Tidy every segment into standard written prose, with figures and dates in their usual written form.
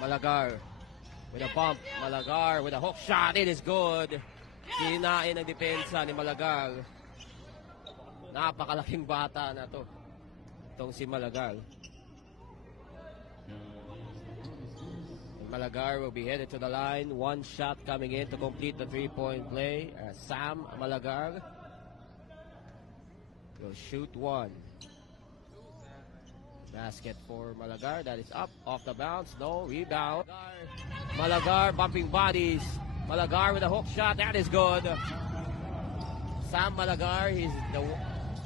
Malagar with a bump. Malagar with a hook shot. It is good. Kinain ang depensa ni Malagar. Napakalaking bata na to. Itong si Malagar. Malagar will be headed to the line. One shot coming in to complete the three-point play. Sam Malagar will shoot one. Basket for Malagar. That is up off the bounce. No rebound. Malagar bumping bodies. Malagar with a hook shot. That is good. Sam Malagar.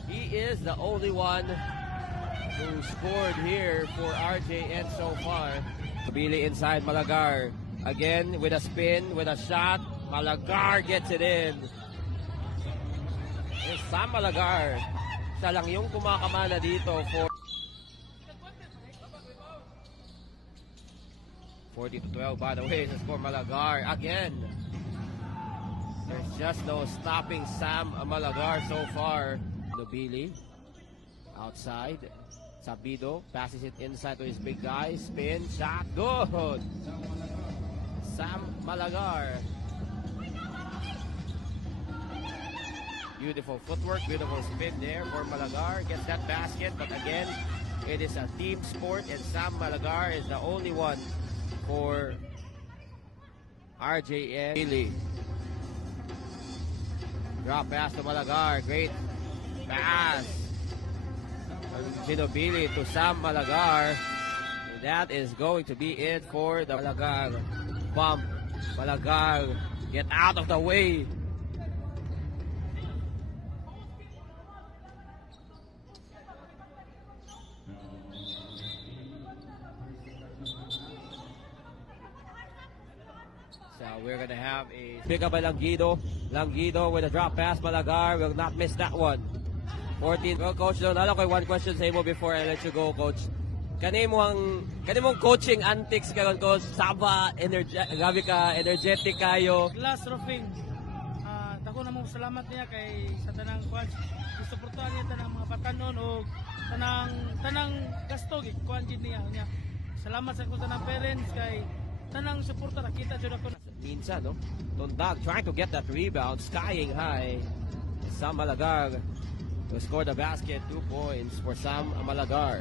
He is the only one who scored here for RJN so far. Billy inside Malagar. Again with a spin, with a shot. Malagar gets it in. It's Sam Malagar. Siya lang yung kumakamana dito for 40-12 by the way. This is for Malagar again. There's just no stopping Sam Malagar so far. Billy outside. Sabido passes it inside to his big guy. Spin, shot, good. Sam Malagar. Beautiful footwork, beautiful spin there for Malagar. Gets that basket, but again, it is a team sport, and Sam Malagar is the only one for RJN. Billy. Drop pass to Malagar. Great pass. Billy to Sam Malagar. That is going to be it for the Malagar. Bump. Malagar. Get out of the way. So we're going to have a pick up by Languido. Languido with a drop pass. Malagar will not miss that one. 14. Well, Coach, alam ko one question sa imo before I let you go, Coach. Kanimong coaching antics karon, Coach. Saba, grabe ka, energetic kayo. Glass roofing. Dako na mong salamat niya kay sa tanang kwan. Suportahan niya tanang mga patanon o tanang gasto kwan gid niya. Salamat sa kuno tanang parents kay tanang suporta nakita jud ako. Minsan, no? Tondag trying to get that rebound, skying high. Sam Malagar to score the basket, 2 points for Sam Malagar.